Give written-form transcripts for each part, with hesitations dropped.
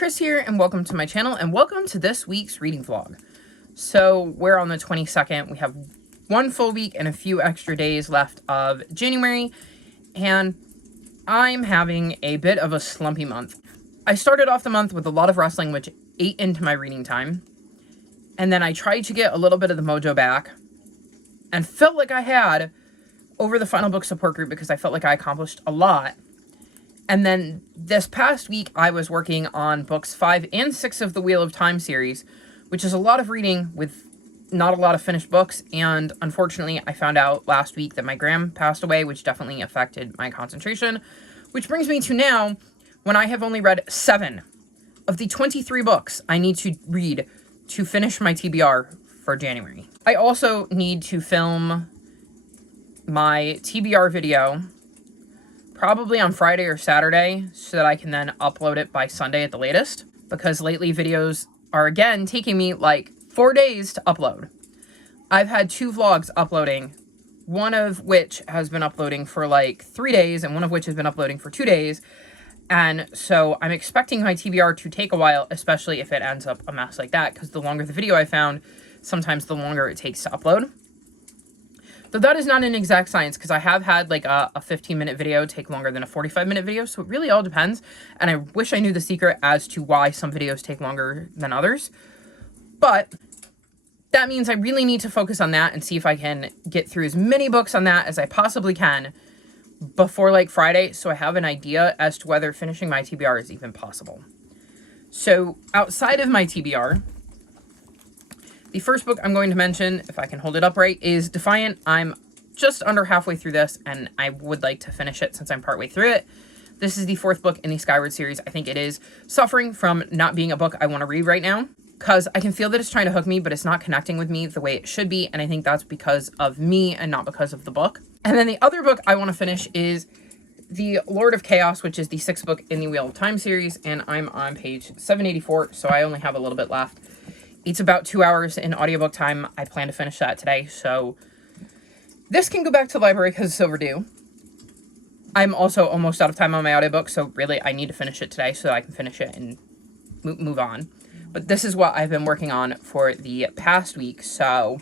Chris here, and welcome to my channel, and welcome to this week's reading vlog. So we're on the 22nd. We have one full week and a few extra days left of January, and I'm having a bit of a slumpy month. I started off the month with a lot of wrestling, which ate into my reading time, and then I tried to get a little bit of the mojo back, and felt like I had over the final book support group because I felt like I accomplished a lot. And then this past week, I was working on books 5 and 6 of the Wheel of Time series, which is a lot of reading with not a lot of finished books. And unfortunately, I found out last week that my gram passed away, which definitely affected my concentration, which brings me to now when I have only read 7 of the 23 books I need to read to finish my TBR for January. I also need to film my TBR video probably on Friday or Saturday so that I can then upload it by Sunday at the latest, because lately videos are again taking me like 4 days to upload. I've had 2 vlogs uploading, one of which has been uploading for like 3 days and one of which has been uploading for 2 days. And so I'm expecting my TBR to take a while, especially if it ends up a mess like that, because the longer the video I found, sometimes the longer it takes to upload. Though that is not an exact science, because I have had like a 15-minute video take longer than a 45-minute video, so it really all depends. And I wish I knew the secret as to why some videos take longer than others. But that means I really need to focus on that and see if I can get through as many books on that as I possibly can before like Friday, so I have an idea as to whether finishing my TBR is even possible. So outside of my TBR, the first book I'm going to mention, if I can hold it up right, is Defiant. I'm just under halfway through this, and I would like to finish it since I'm partway through it. This is the 4th book in the Skyward series. I think it is suffering from not being a book I want to read right now, because I can feel that it's trying to hook me, but it's not connecting with me the way it should be, and I think that's because of me and not because of the book. And then the other book I want to finish is The Lord of Chaos, which is the 6th book in the Wheel of Time series, and I'm on page 784, so I only have a little bit left. It's about 2 hours in audiobook time. I plan to finish that today, so this can go back to the library because it's overdue. I'm also almost out of time on my audiobook, so really I need to finish it today so that I can finish it and move on. But this is what I've been working on for the past week, so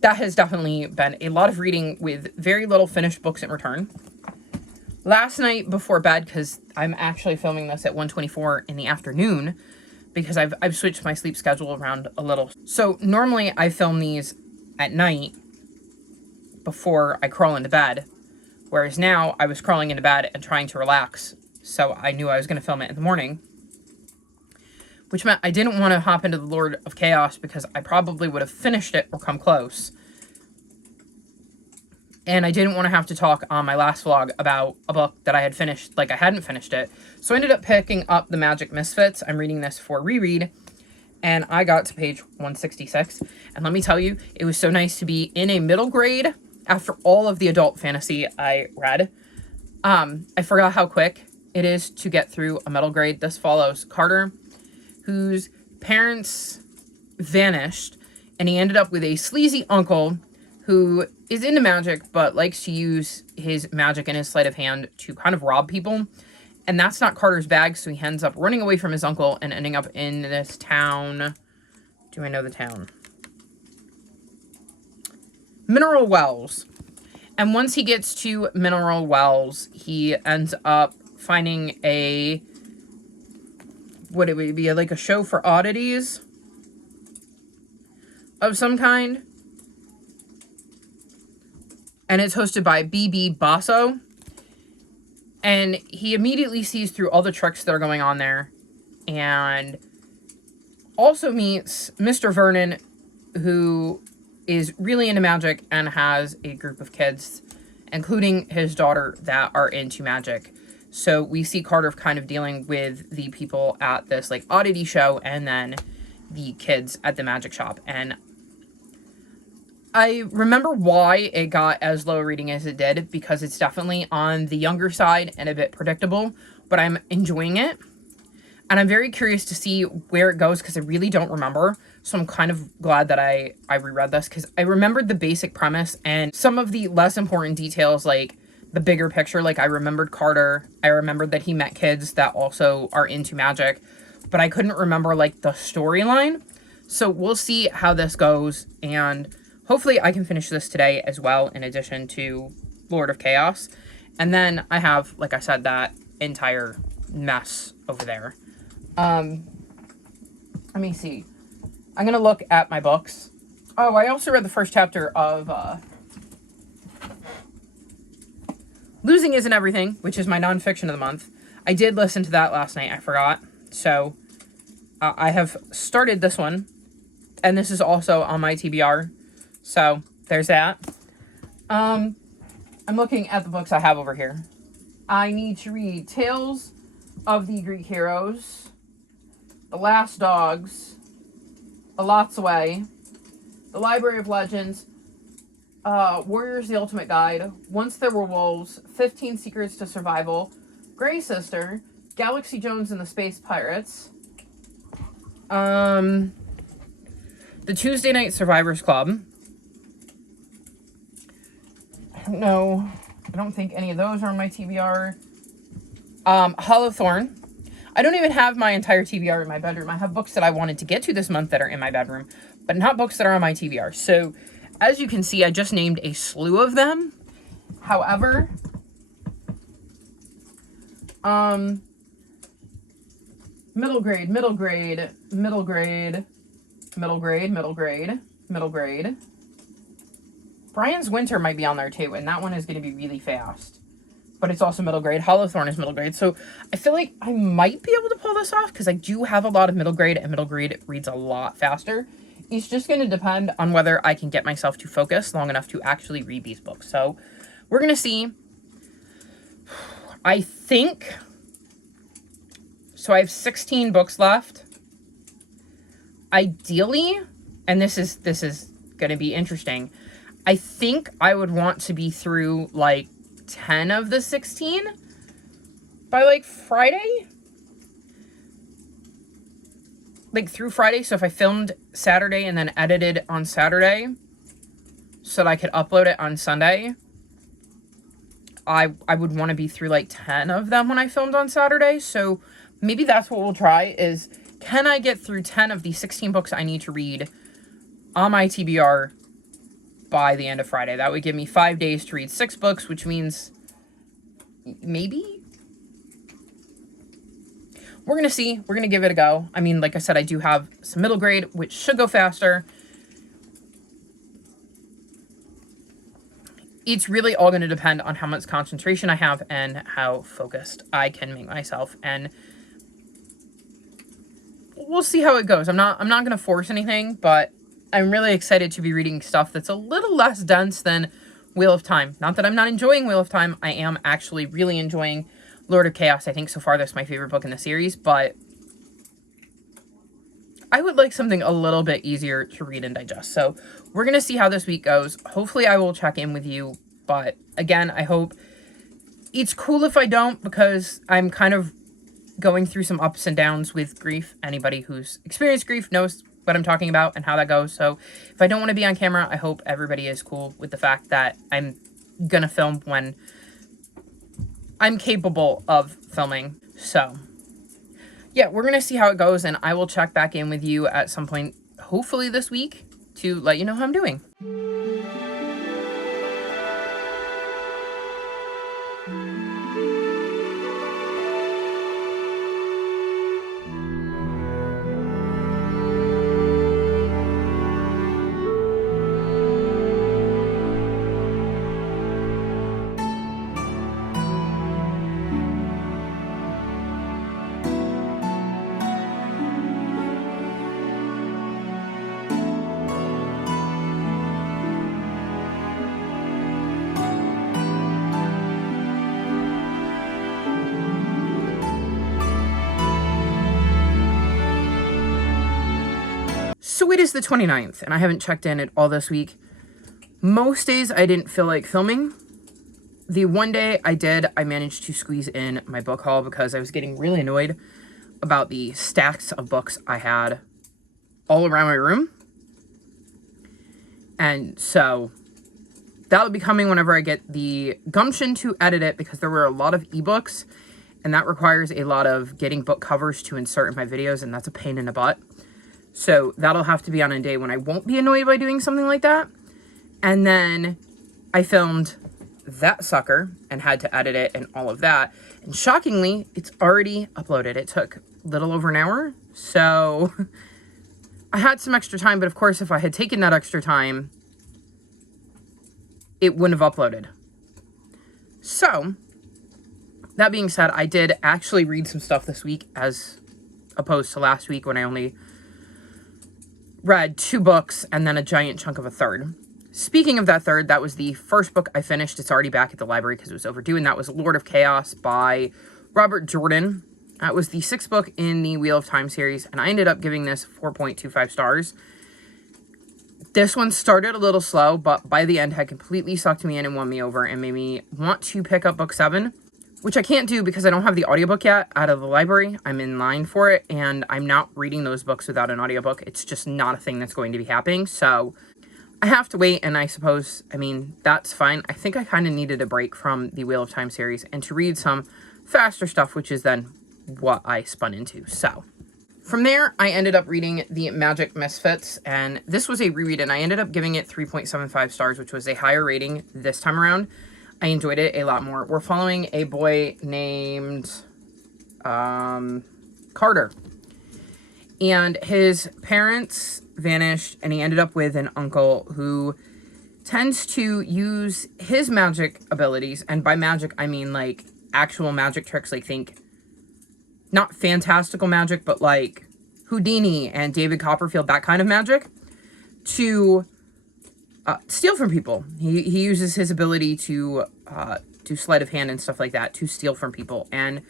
that has definitely been a lot of reading with very little finished books in return. Last night before bed, because I'm actually filming this at 1:24 in the afternoon, because I've switched my sleep schedule around a little. So normally I film these at night before I crawl into bed, whereas now I was crawling into bed and trying to relax, so I knew I was going to film it in the morning, which meant I didn't want to hop into The Lord of Chaos because I probably would have finished it or come close. And I didn't want to have to talk on my last vlog about a book that I had finished, like I hadn't finished it. So I ended up picking up The Magic Misfits. I'm reading this for reread, and I got to page 166. And let me tell you, it was so nice to be in a middle grade after all of the adult fantasy I read. I forgot how quick it is to get through a middle grade. This follows Carter, whose parents vanished, and he ended up with a sleazy uncle who is into magic, but likes to use his magic and his sleight of hand to kind of rob people. And that's not Carter's bag, so he ends up running away from his uncle and ending up in this town. Do I know the town? Mineral Wells. And once he gets to Mineral Wells, he ends up finding what it would be, like a show for oddities of some kind. And it's hosted by B.B. Basso. And he immediately sees through all the tricks that are going on there. And also meets Mr. Vernon, who is really into magic and has a group of kids, including his daughter, that are into magic. So we see Carter kind of dealing with the people at this like oddity show and then the kids at the magic shop. And I remember why it got as low a reading as it did, because it's definitely on the younger side and a bit predictable, but I'm enjoying it. And I'm very curious to see where it goes, because I really don't remember. So I'm kind of glad that I reread this, because I remembered the basic premise and some of the less important details, like the bigger picture. Like, I remembered Carter. I remembered that he met kids that also are into magic, but I couldn't remember, like, the storyline. So we'll see how this goes, and hopefully I can finish this today as well, in addition to Lord of Chaos. And then I have, like I said, that entire mess over there. Let me see. I'm going to look at my books. Oh, I also read the first chapter of Losing Isn't Everything, which is my nonfiction of the month. I did listen to that last night. I forgot. So I have started this one, and this is also on my TBR. So there's that. I'm looking at the books I have over here. I need to read Tales of the Greek Heroes, The Last Dogs, A Lot's Away, The Library of Legends, Warriors the Ultimate Guide, Once There Were Wolves, 15 Secrets to Survival, Grey Sister, Galaxy Jones and the Space Pirates, the Tuesday Night Survivors Club. I don't know. I don't think any of those are on my TBR. Hollow Thorn. I don't even have my entire TBR in my bedroom. I have books that I wanted to get to this month that are in my bedroom, but not books that are on my TBR. So, as you can see, I just named a slew of them. However, middle grade, middle grade, middle grade, middle grade, middle grade, middle grade. Brian's Winter might be on there too, and that one is going to be really fast. But it's also middle grade. Hollowthorn is middle grade. So I feel like I might be able to pull this off because I do have a lot of middle grade, and middle grade reads a lot faster. It's just going to depend on whether I can get myself to focus long enough to actually read these books. So we're going to see. I think... So I have 16 books left. Ideally, and this is going to be interesting, I think I would want to be through, like, 10 of the 16 by, like, Friday? Like, through Friday. So if I filmed Saturday and then edited on Saturday so that I could upload it on Sunday, I would want to be through, like, 10 of them when I filmed on Saturday. So maybe that's what we'll try is, can I get through 10 of the 16 books I need to read on my TBR by the end of Friday? That would give me 5 days to read 6 books, which means maybe we're going to see. We're going to give it a go. I mean, like I said, I do have some middle grade, which should go faster. It's really all going to depend on how much concentration I have and how focused I can make myself. And we'll see how it goes. I'm not going to force anything, but I'm really excited to be reading stuff that's a little less dense than Wheel of Time. Not that I'm not enjoying Wheel of Time. I am actually really enjoying Lord of Chaos. I think so far that's my favorite book in the series, but I would like something a little bit easier to read and digest. So we're going to see how this week goes. Hopefully I will check in with you, but again, I hope it's cool if I don't, because I'm kind of going through some ups and downs with grief. Anybody who's experienced grief knows what I'm talking about and how that goes. So if I don't want to be on camera, I hope everybody is cool with the fact that I'm gonna film when I'm capable of filming. So yeah, we're gonna see how it goes, and I will check back in with you at some point, hopefully this week, to let you know how I'm doing. So it is the 29th, and I haven't checked in at all this week. Most days I didn't feel like filming. The one day I did, I managed to squeeze in my book haul because I was getting really annoyed about the stacks of books I had all around my room. And so that'll be coming whenever I get the gumption to edit it, because there were a lot of ebooks, and that requires a lot of getting book covers to insert in my videos, and that's a pain in the butt. So that'll have to be on a day when I won't be annoyed by doing something like that. And then I filmed that sucker and had to edit it and all of that. And shockingly, it's already uploaded. It took a little over an hour. So I had some extra time, but of course, if I had taken that extra time, it wouldn't have uploaded. So that being said, I did actually read some stuff this week as opposed to last week when I only read 2 books and then a giant chunk of a third. Speaking of that third, that was the first book I finished. It's already back at the library because it was overdue, and that was Lord of Chaos by Robert Jordan. That was the 6th book in the Wheel of Time series, and I ended up giving this 4.25 stars. This one started a little slow, but by the end had completely sucked me in and won me over and made me want to pick up book 7. Which I can't do because I don't have the audiobook yet out of the library. I'm in line for it, and I'm not reading those books without an audiobook. It's just not a thing that's going to be happening, so I have to wait, and I suppose, I mean, that's fine. I think I kind of needed a break from the Wheel of Time series and to read some faster stuff, which is then what I spun into. So from there, I ended up reading The Magic Misfits, and this was a reread, and I ended up giving it 3.75 stars, which was a higher rating this time around. I enjoyed it a lot more. We're following a boy named Carter. And his parents vanished, and he ended up with an uncle who tends to use his magic abilities. And by magic, I mean, like, actual magic tricks. Like, think, not fantastical magic, but, like, Houdini and David Copperfield, that kind of magic, to steal from people. He uses his ability to do sleight of hand and stuff like that to steal from people. And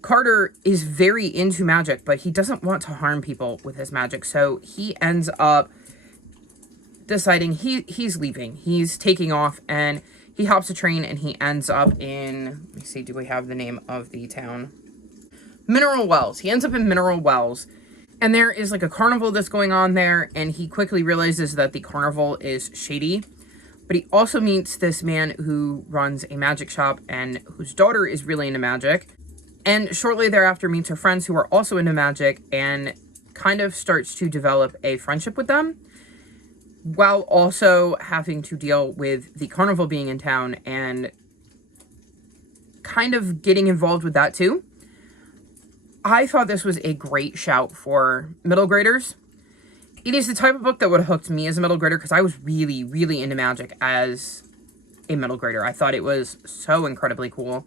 Carter is very into magic, but he doesn't want to harm people with his magic. So he ends up deciding he's leaving. He's taking off, and he hops a train, and he ends up in, let me see, do we have the name of the town? Mineral Wells. He ends up in Mineral Wells. And there is like a carnival that's going on there, and he quickly realizes that the carnival is shady. But he also meets this man who runs a magic shop and whose daughter is really into magic. And shortly thereafter meets her friends who are also into magic and kind of starts to develop a friendship with them, while also having to deal with the carnival being in town and kind of getting involved with that too. I thought this was a great shout for middle graders. It is the type of book that would have hooked me as a middle grader because I was really, really into magic as a middle grader. I thought it was so incredibly cool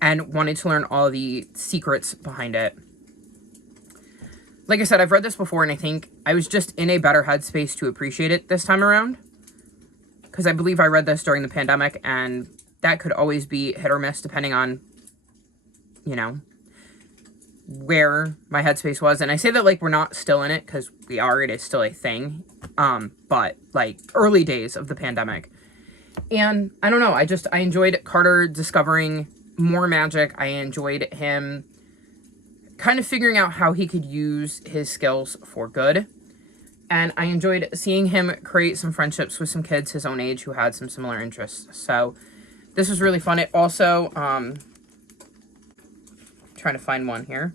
and wanted to learn all the secrets behind it. Like I said, I've read this before, and I think I was just in a better headspace to appreciate it this time around, because I believe I read this during the pandemic, and that could always be hit or miss depending on, you know, where my headspace was. And I say that like we're not still in it, because we are. It is still a thing, but like early days of the pandemic. And I don't know, I enjoyed Carter discovering more magic. I enjoyed him kind of figuring out how he could use his skills for good. And I enjoyed seeing him create some friendships with some kids his own age who had some similar interests. So this was really fun. It also, trying to find one here.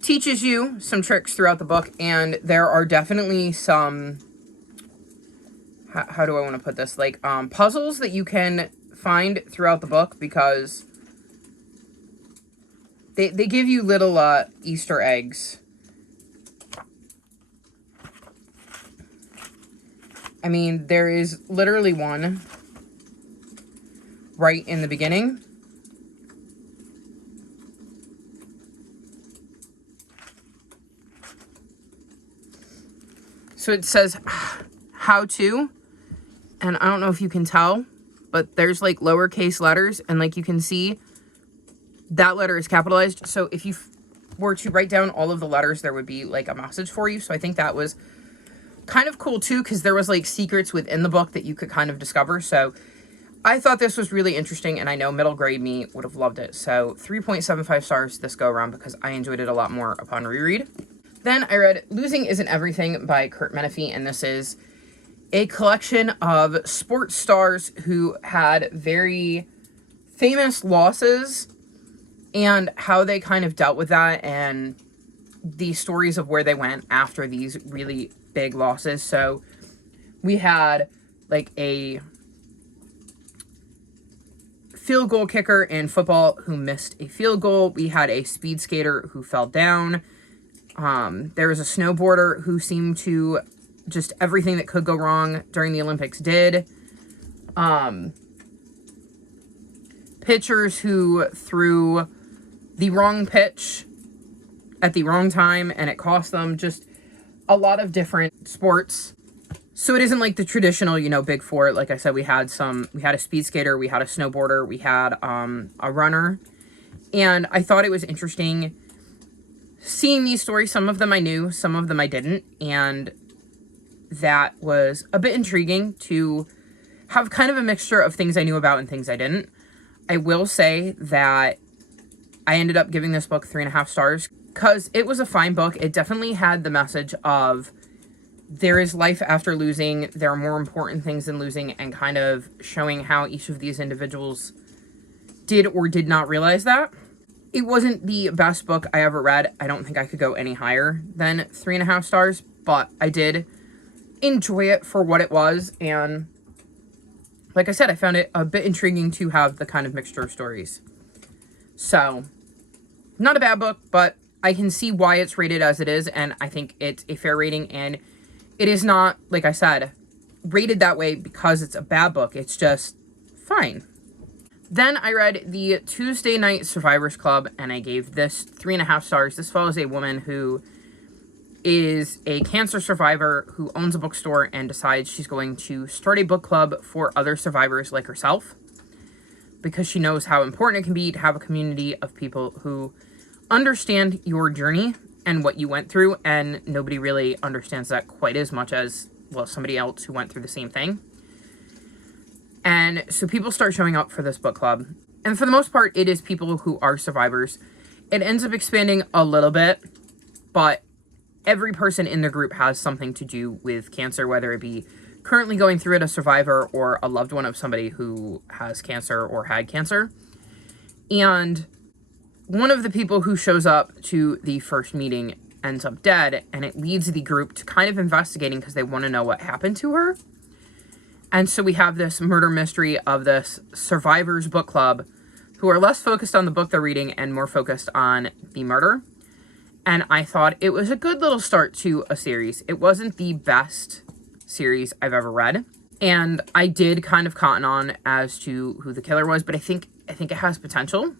Teaches you some tricks throughout the book, and there are definitely some, how do I want to put this, like puzzles that you can find throughout the book, because they give you little Easter eggs. I mean, there is literally one right in the beginning. So it says how to, and I don't know if you can tell, but there's like lowercase letters, and like you can see that letter is capitalized. So if you were to write down all of the letters, there would be like a message for you. So I think that was kind of cool too, because there was like secrets within the book that you could kind of discover. So I thought this was really interesting, and I know middle grade me would have loved it. So 3.75 stars this go around because I enjoyed it a lot more upon reread. Then I read Losing Isn't Everything by Kurt Menefee, and this is a collection of sports stars who had very famous losses and how they kind of dealt with that and the stories of where they went after these really big losses. So we had like a field goal kicker in football who missed a field goal. We had a speed skater who fell down. There was a snowboarder who seemed to just everything that could go wrong during the Olympics did. Pitchers who threw the wrong pitch at the wrong time and it cost them. Just a lot of different sports. So it isn't like the traditional, big four. Like I said, we had a speed skater, we had a snowboarder, we had a runner. And I thought it was interesting seeing these stories. Some of them I knew, some of them I didn't. And that was a bit intriguing to have kind of a mixture of things I knew about and things I didn't. I will say that I ended up giving this book 3.5 stars because it was a fine book. It definitely had the message of there is life after losing. There are more important things than losing, and kind of showing how each of these individuals did or did not realize that. It wasn't the best book I ever read. I don't think I could go any higher than 3.5 stars, but I did enjoy it for what it was. And like I said, I found it a bit intriguing to have the kind of mixture of stories. So, not a bad book, but I can see why it's rated as it is, and I think it's a fair rating, and it is not, like I said, rated that way because it's a bad book. It's just fine. Then I read the Tuesday Night Survivors Club, and I gave this 3.5 stars. This follows a woman who is a cancer survivor who owns a bookstore and decides she's going to start a book club for other survivors like herself, because she knows how important it can be to have a community of people who understand your journey and what you went through, and nobody really understands that quite as much as, well, somebody else who went through the same thing. And so people start showing up for this book club, and for the most part, it is people who are survivors. It ends up expanding a little bit, but every person in the group has something to do with cancer, whether it be currently going through it, a survivor, or a loved one of somebody who has cancer or had cancer. And one of the people who shows up to the first meeting ends up dead, and it leads the group to kind of investigating because they want to know what happened to her. And so we have this murder mystery of this survivors book club who are less focused on the book they're reading and more focused on the murder. And I thought it was a good little start to a series. It wasn't the best series I've ever read, and I did kind of cotton on as to who the killer was, but I think it has potential.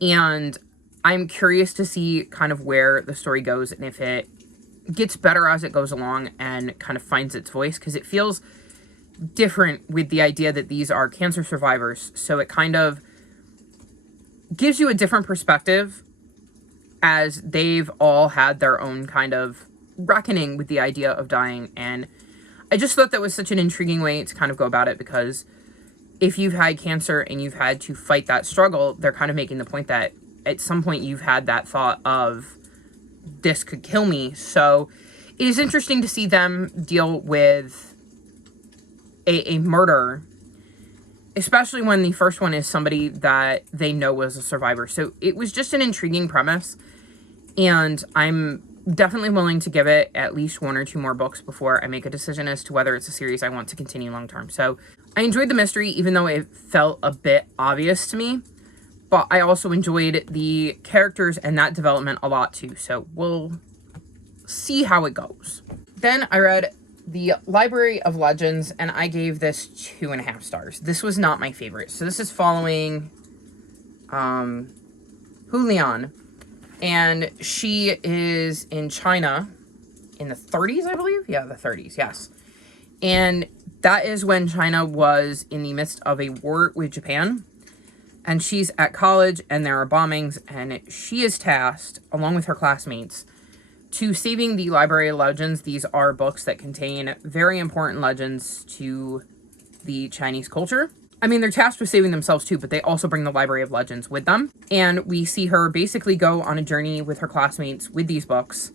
And I'm curious to see kind of where the story goes and if it gets better as it goes along and kind of finds its voice, because it feels different with the idea that these are cancer survivors. So it kind of gives you a different perspective as they've all had their own kind of reckoning with the idea of dying. And I just thought that was such an intriguing way to kind of go about it, because if you've had cancer and you've had to fight that struggle, they're kind of making the point that at some point you've had that thought of, this could kill me. So it is interesting to see them deal with a murder, especially when the first one is somebody that they know was a survivor. So it was just an intriguing premise, and I'm definitely willing to give it at least 1 or 2 more books before I make a decision as to whether it's a series I want to continue long term. So I enjoyed the mystery, even though it felt a bit obvious to me, but I also enjoyed the characters and that development a lot too. So we'll see how it goes. Then I read The Library of Legends, and I gave this 2.5 stars. This was not my favorite. So this is following Hulian, and she is in China in the 30s, I believe. Yeah, the 30s, yes. And that is when China was in the midst of a war with Japan. And she's at college, and there are bombings, and she is tasked, along with her classmates, to saving the Library of Legends. These are books that contain very important legends to the Chinese culture. I mean, they're tasked with saving themselves too, but they also bring the Library of Legends with them. And we see her basically go on a journey with her classmates with these books,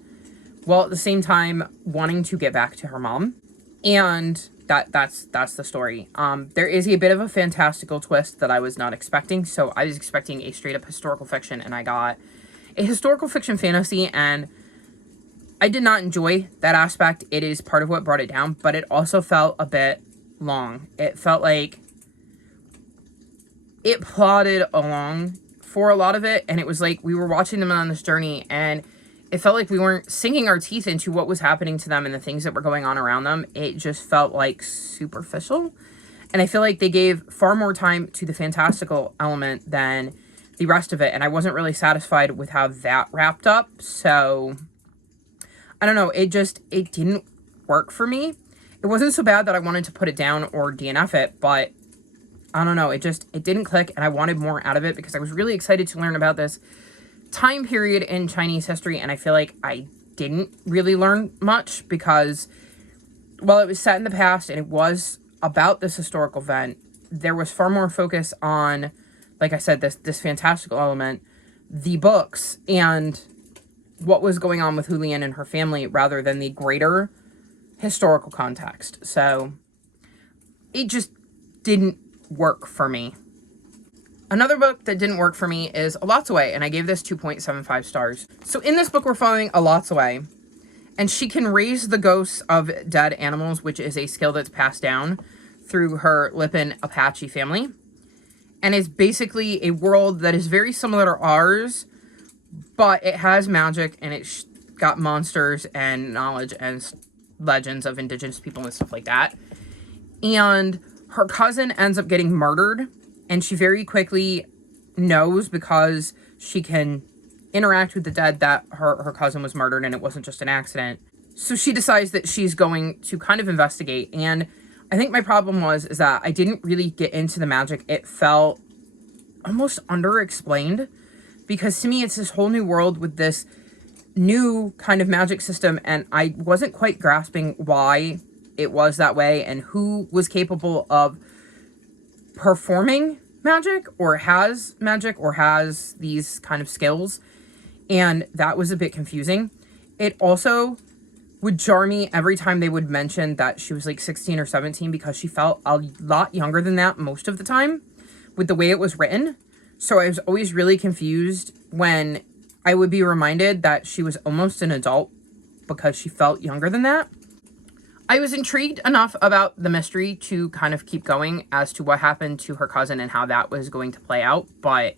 while at the same time wanting to get back to her mom. And that's the story. There is a bit of a fantastical twist that I was not expecting. So I was expecting a straight up historical fiction, and I got a historical fiction fantasy, and I did not enjoy that aspect. It is part of what brought it down, but it also felt a bit long. It felt like it plodded along for a lot of it, and it was like we were watching them on this journey, and it felt like we weren't sinking our teeth into what was happening to them and the things that were going on around them. It just felt like superficial, and I feel like they gave far more time to the fantastical element than the rest of it, and I wasn't really satisfied with how that wrapped up. So I don't know, it didn't work for me. It wasn't so bad that I wanted to put it down or DNF it, but I don't know, it didn't click, and I wanted more out of it because I was really excited to learn about this time period in Chinese history, and I feel like I didn't really learn much because while it was set in the past and it was about this historical event, there was far more focus on, like I said, this fantastical element, the books, and what was going on with Hulian and her family rather than the greater historical context. So it just didn't work for me. Another book that didn't work for me is A Lot's Away, and I gave this 2.75 stars. So in this book, we're following A Lot's Away, and she can raise the ghosts of dead animals, which is a skill that's passed down through her Lipan Apache family. And it's basically a world that is very similar to ours, but it has magic, and it's got monsters and knowledge and legends of indigenous people and stuff like that. And her cousin ends up getting murdered, and she very quickly knows, because she can interact with the dead, that her cousin was murdered and it wasn't just an accident. So she decides that she's going to kind of investigate. And I think my problem is that I didn't really get into the magic. It felt almost underexplained, because to me it's this whole new world with this new kind of magic system, and I wasn't quite grasping why it was that way and who was capable of performing magic or has these kind of skills, and that was a bit confusing. It also would jar me every time they would mention that she was like 16 or 17, because she felt a lot younger than that most of the time with the way it was written. So I was always really confused when I would be reminded that she was almost an adult because she felt younger than that. I was intrigued enough about the mystery to kind of keep going as to what happened to her cousin and how that was going to play out, but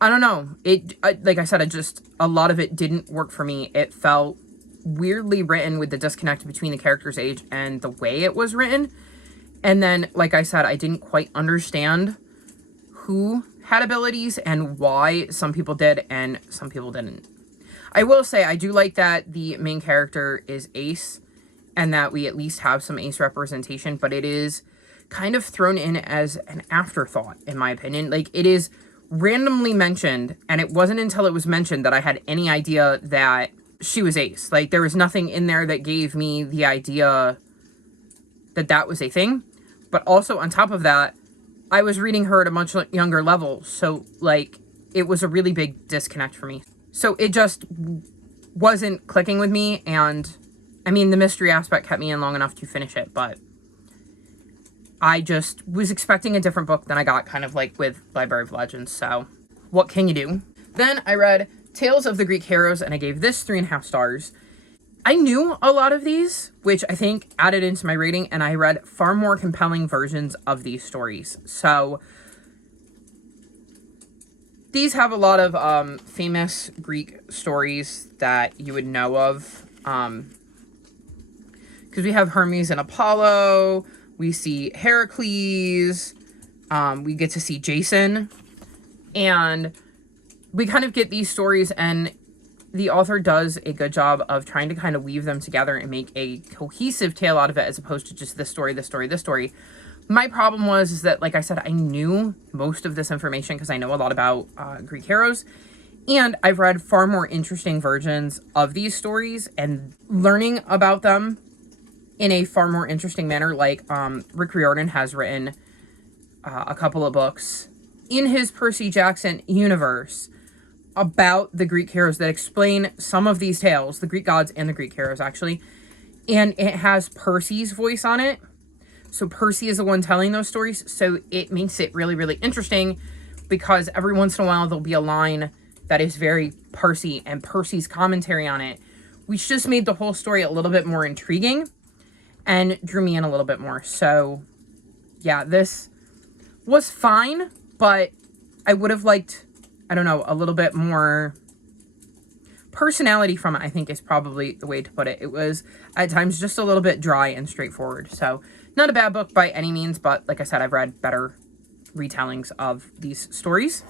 I don't know. Like I said, a lot of it didn't work for me. It felt weirdly written with the disconnect between the character's age and the way it was written. And then, like I said, I didn't quite understand who had abilities and why some people did and some people didn't. I will say I do like that the main character is Ace and that we at least have some Ace representation, but it is kind of thrown in as an afterthought, in my opinion. Like, it is randomly mentioned, and it wasn't until it was mentioned that I had any idea that she was Ace. Like, there was nothing in there that gave me the idea that that was a thing. But also, on top of that, I was reading her at a much younger level, so, like, it was a really big disconnect for me. So it just wasn't clicking with me, and, I mean, the mystery aspect kept me in long enough to finish it, but I just was expecting a different book than I got, kind of like with Library of Legends, so what can you do? Then I read Tales of the Greek Heroes, and I gave this 3.5 stars. I knew a lot of these, which I think added into my rating, and I read far more compelling versions of these stories. So these have a lot of famous Greek stories that you would know of. Because we have Hermes and Apollo, we see Heracles, we get to see Jason, and we kind of get these stories, and the author does a good job of trying to kind of weave them together and make a cohesive tale out of it, as opposed to just this story, this story, this story. My problem is that, like I said, I knew most of this information because I know a lot about Greek heroes, and I've read far more interesting versions of these stories, and learning about them in a far more interesting manner. Like Rick Riordan has written a couple of books in his Percy Jackson universe about the Greek heroes that explain some of these tales, the Greek gods and the Greek heroes actually, and it has Percy's voice on it. So Percy is the one telling those stories, so it makes it really, really interesting, because every once in a while there'll be a line that is very Percy and Percy's commentary on it, which just made the whole story a little bit more intriguing and drew me in a little bit more. So yeah, this was fine, but I would have liked, I don't know, a little bit more personality from it, I think is probably the way to put it. It was at times just a little bit dry and straightforward. So not a bad book by any means, but like I said, I've read better retellings of these stories.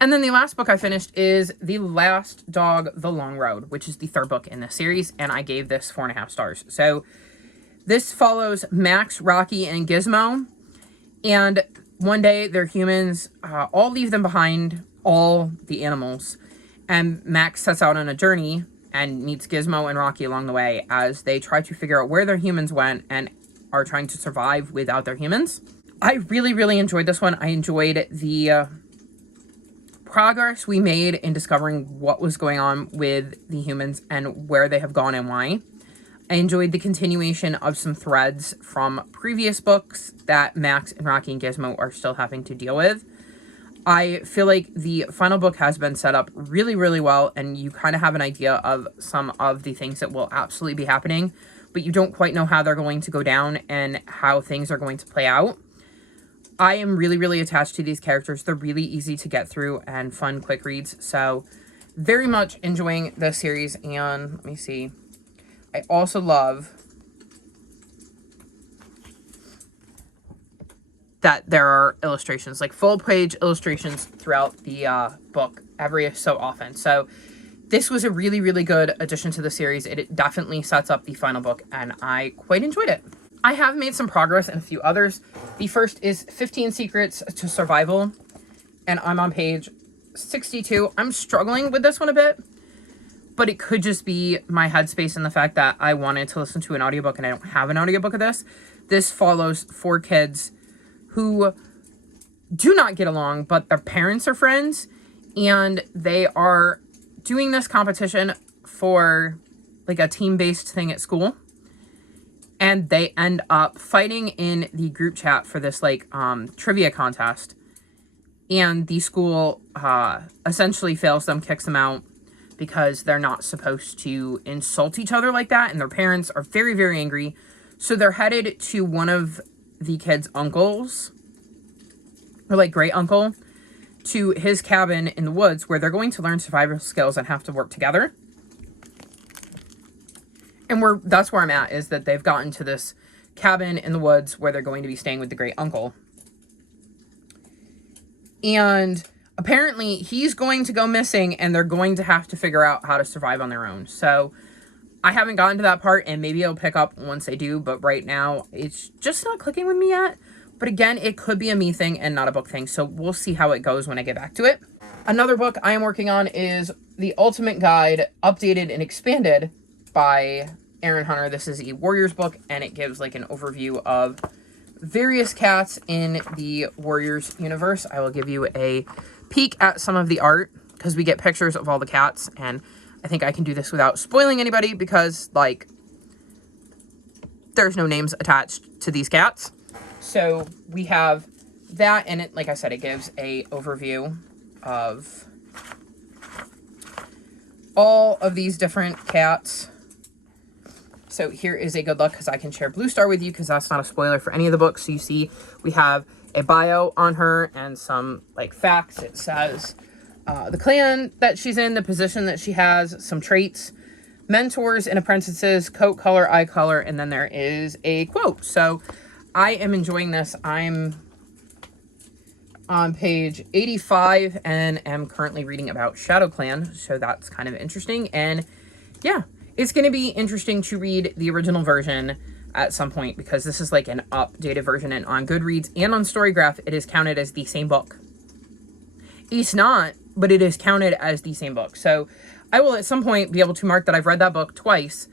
And then the last book I finished is The Last Dog, The Long Road, which is the third book in this series, and I gave this 4.5 stars. So this follows Max, Rocky, and Gizmo, and one day they're humans, all leave them behind, all the animals, and Max sets out on a journey and meets Gizmo and Rocky along the way as they try to figure out where their humans went and are trying to survive without their humans. I really, really enjoyed this one. I enjoyed the progress we made in discovering what was going on with the humans and where they have gone and why. I enjoyed the continuation of some threads from previous books that Max and Rocky and Gizmo are still having to deal with. I feel like the final book has been set up really, really well, and you kind of have an idea of some of the things that will absolutely be happening, but you don't quite know how they're going to go down and how things are going to play out. I am really, really attached to these characters. They're really easy to get through and fun, quick reads. So very much enjoying this series. And let me see. I also love that there are illustrations, like full page illustrations throughout the book every so often. So this was a really, really good addition to the series. It definitely sets up the final book, and I quite enjoyed it. I have made some progress in a few others. The first is 15 Secrets to Survival, and I'm on page 62. I'm struggling with this one a bit, but it could just be my headspace and the fact that I wanted to listen to an audiobook and I don't have an audiobook of this. This follows 4 kids who do not get along, but their parents are friends, and they are doing this competition for like a team-based thing at school. And they end up fighting in the group chat for this, like, trivia contest. And the school essentially fails them, kicks them out, because they're not supposed to insult each other like that. And their parents are very, very angry. So they're headed to one of the kids' uncles, or like great uncle, to his cabin in the woods where they're going to learn survival skills and have to work together. And that's where I'm at, is that they've gotten to this cabin in the woods where they're going to be staying with the great uncle. And apparently he's going to go missing, and they're going to have to figure out how to survive on their own. So I haven't gotten to that part, and maybe I'll pick up once they do. But right now, it's just not clicking with me yet. But again, it could be a me thing and not a book thing. So we'll see how it goes when I get back to it. Another book I am working on is The Ultimate Guide, Updated and Expanded, by Aaron Hunter. This is a Warriors book, and it gives like an overview of various cats in the Warriors universe. I will give you a peek at some of the art, because we get pictures of all the cats, and I think I can do this without spoiling anybody, because like there's no names attached to these cats. So we have that, and it, like I said, it gives a overview of all of these different cats. So here is a good look, because I can share Blue Star with you, because that's not a spoiler for any of the books. So you see we have a bio on her and some like facts. It says the clan that she's in, the position that she has, some traits, mentors and apprentices, coat color, eye color, and then there is a quote. So I am enjoying this. I'm on page 85 and am currently reading about Shadow Clan. So that's kind of interesting. And yeah, it's going to be interesting to read the original version at some point, because this is like an updated version, and on Goodreads and on Storygraph, it is counted as the same book. It's not, but it is counted as the same book. So I will at some point be able to mark that I've read that book twice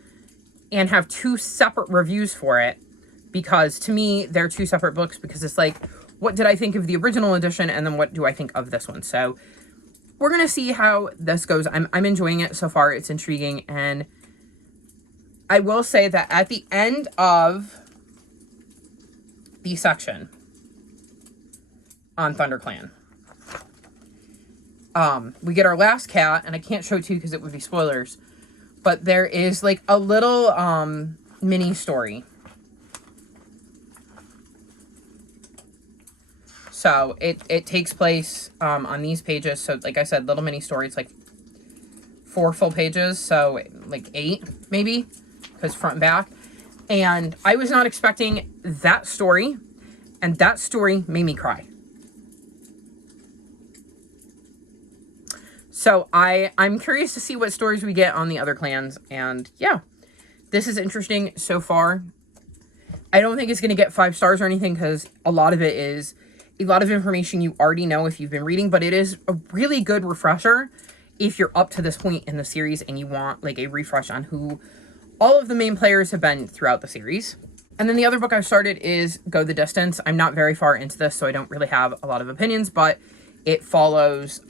and have two separate reviews for it, because to me, they're two separate books, because it's like, what did I think of the original edition, and then what do I think of this one? So we're going to see how this goes. I'm enjoying it so far. It's intriguing, and I will say that at the end of the section on ThunderClan, we get our last cat, and I can't show it to you because it would be spoilers, but there is like a little mini story. So it takes place on these pages. So like I said, little mini story. It's like 4 full pages, so like 8 maybe, because front and back. And I was not expecting that story, and that story made me cry. So I'm curious to see what stories we get on the other clans, and yeah, this is interesting so far. I don't think it's going to get 5 stars or anything, because a lot of it is a lot of information you already know if you've been reading, but it is a really good refresher if you're up to this point in the series and you want like a refresh on who all of the main players have been throughout the series. And then the other book I've started is Go the Distance. I'm not very far into this, so I don't really have a lot of opinions, but it follows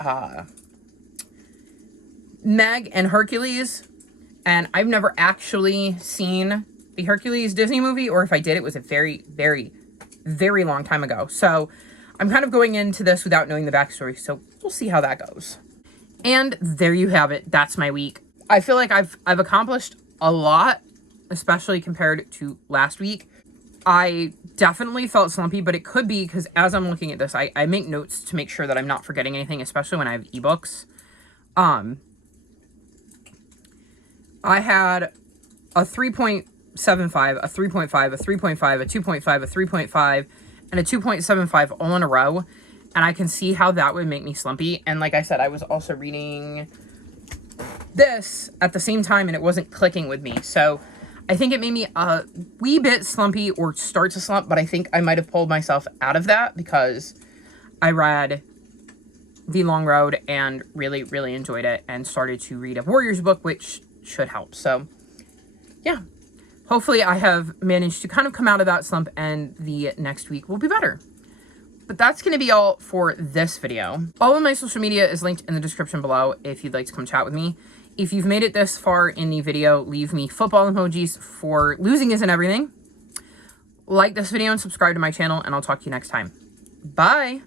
Meg and Hercules, and I've never actually seen the Hercules Disney movie, or if I did, it was a very, very, very long time ago. So I'm kind of going into this without knowing the backstory, so we'll see how that goes. And there you have it. That's my week. I feel like I've accomplished a lot, especially compared to last week. I definitely felt slumpy, but it could be because as I'm looking at this, I make notes to make sure that I'm not forgetting anything, especially when I have ebooks. I had a 3.75, a 3.5, a 3.5, a 2.5, a 3.5, and a 2.75 all in a row. And I can see how that would make me slumpy. And like I said, I was also reading this at the same time, and it wasn't clicking with me. So I think it made me a wee bit slumpy, or start to slump, but I think I might have pulled myself out of that because I read The Long Road and really, really enjoyed it, and started to read a Warriors book, which should help. So yeah, hopefully I have managed to kind of come out of that slump, and the next week will be better. But that's going to be all for this video. All of my social media is linked in the description below if you'd like to come chat with me. If you've made it this far in the video, leave me football emojis for losing isn't everything. Like this video and subscribe to my channel, and I'll talk to you next time. Bye!